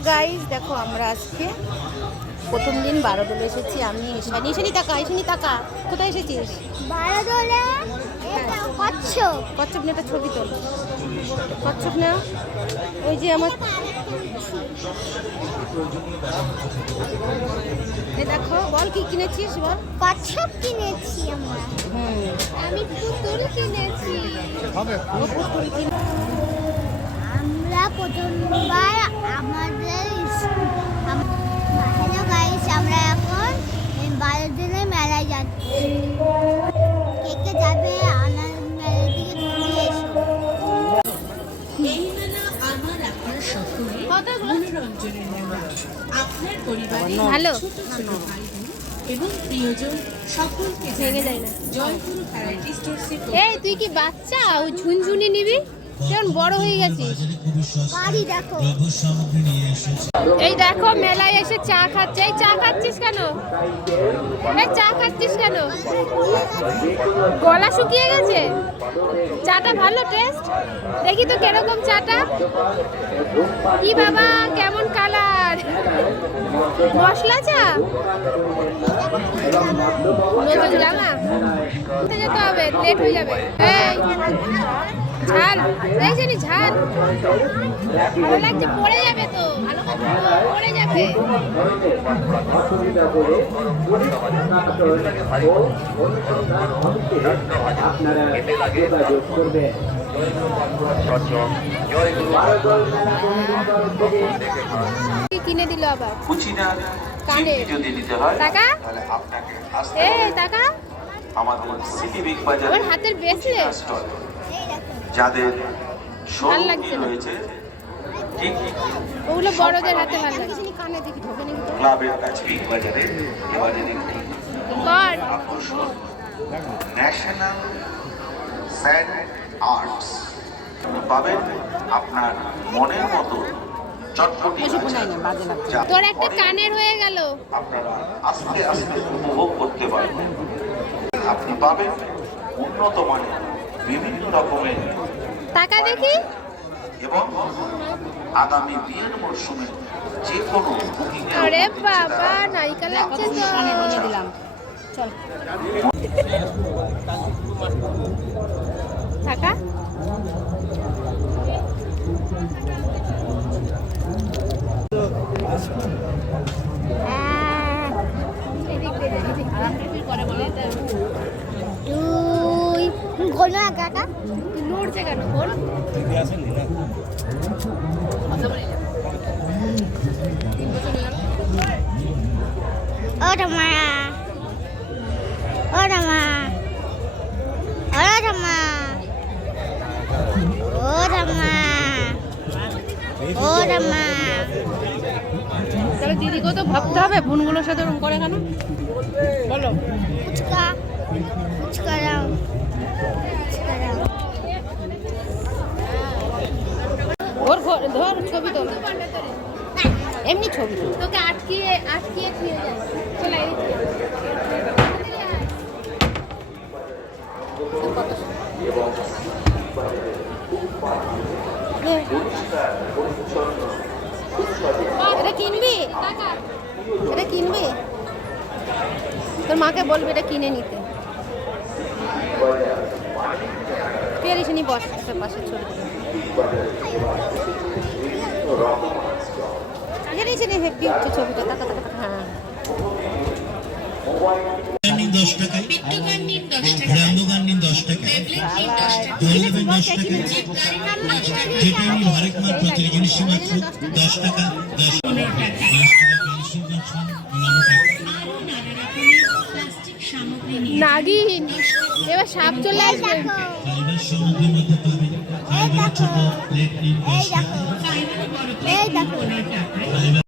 Guys দেখো আমরা আজকে প্রথম দিন বারোদোলে এসেছি। আমি ঈশানী তাকা কোথায় এসেছিস? বারোদোলে কচ্ছপ কচ্ছপ না, একটা ছবি তোল। কচ্ছপ না, ওই যে আমার দেখো, বল কি কিনেছিস বল। কচ্ছপ কিনেছি আমরা। আমি পুতুল কিনেছি। আমরা প্রথমবার আমাদের হ্যালো গাইস, আমরা এখন বারোদোলে মেলায় যাচ্ছি। কে কে যাবে আনন্দ মেলার দিকে ঘুরে এসো। এই মেলা আমার আপনার সকলের মনোরঞ্জনের মেলা। আপনার পরিবারে ভালো ছোট ছোট ভাই বোন এবং প্রিয়জন সকলকে জানাই জয়গুরু ভ্যারাইটি স্টোরসের এই তুই কি বাচ্চা? ওই ঝুনঝুনি নিবি, কেমন বড় হয়ে গেছিস। বাড়ি দেখো। এই দেখো মেলায় এসে চা খাচ্ছে। এই চা খাচ্ছিস কেন? এই চা খাচ্ছিস কেন? গলা শুকিয়ে গেছে? চাটা ভালো টেস্ট? দেখি তো কিরকম চাটা। কি বাবা, কেমন কালার? মশলা চা, নতুন জামা যেতে হবে, লেট হয়ে যাবে। এই ঝাল, এই জানি ঝাল ভালো লাগছে, পড়ে যাবে তো, ভালো করে পড়ে যাবে। কিনে দিল আবার কানে টাকা। এই টাকা আমাদের সিটি বিগ বাজার আমার হাতের ব্রেসলেট যাদের ভালো লাগছে না, রয়েছে ঠিক ওগুলো বড়দের হাতে ভালো লাগছে। কানে দেখি ঢোকে নাকি তো। ক্লাবের কাছে বিগ বাজারে এবারে একটি কর আকর্ষণ ন্যাশনাল স্যান্ড আর্টস পাবেন আপনার মনের মতো চটপটি যা তোর একটা কানের হয়ে গেল। আপনারা আস্তে আস্তে উপভোগ করতে পারবেন। আপনি পাবেন উন্নত মানের বিভিন্ন রকমের টাকা দেখি। এবং আগামী বিয়ের মরশুমে যে কোনো বুকিং আরে বাবা, নারিকেল লাগছে তো। দিলাম চল টাকা। তুই গোল আগাটা তুই লড়ছে কেন? বল ওটা মা, ওটা মা, ওটা মা, ওটা মা, ওটা মা। তাহলে দিদিকেও তো ভাবতে হবে বোনগুলোর সাথে ওরকম করে কেন বলো। ফুচকা, ফুচকা দাও, ফুচকা দাও। ধর ছবি তোল, এমনি ছবি তোল। তোকে আটকিয়ে দিয়ে যায়। চলে এটা কিনবি? এটা কিনবি? তোর মাকে বলবি এটা কিনে নিতে। পেরিসনি বস একটা পাশে ছবি হেপি হচ্ছে ছবিটা। হ্যাঁ নিন 10 টাকায়, রামদো গান নিন 10 টাকায়, দই নেবেন 10 টাকায়, যেটা নিন হরেক মাল প্রতি জিনিস মাত্র 10 টাকা, 10 টাকা, 10 টাকা পেন্সিল বক্স নাগিন, এবার সাপ চলে আসবে। ফাইবার সামগ্রীর মধ্যে পাবেন ফাইবার ছোট প্লেট নিন 10 টাকা, এই দেখো। ফাইবার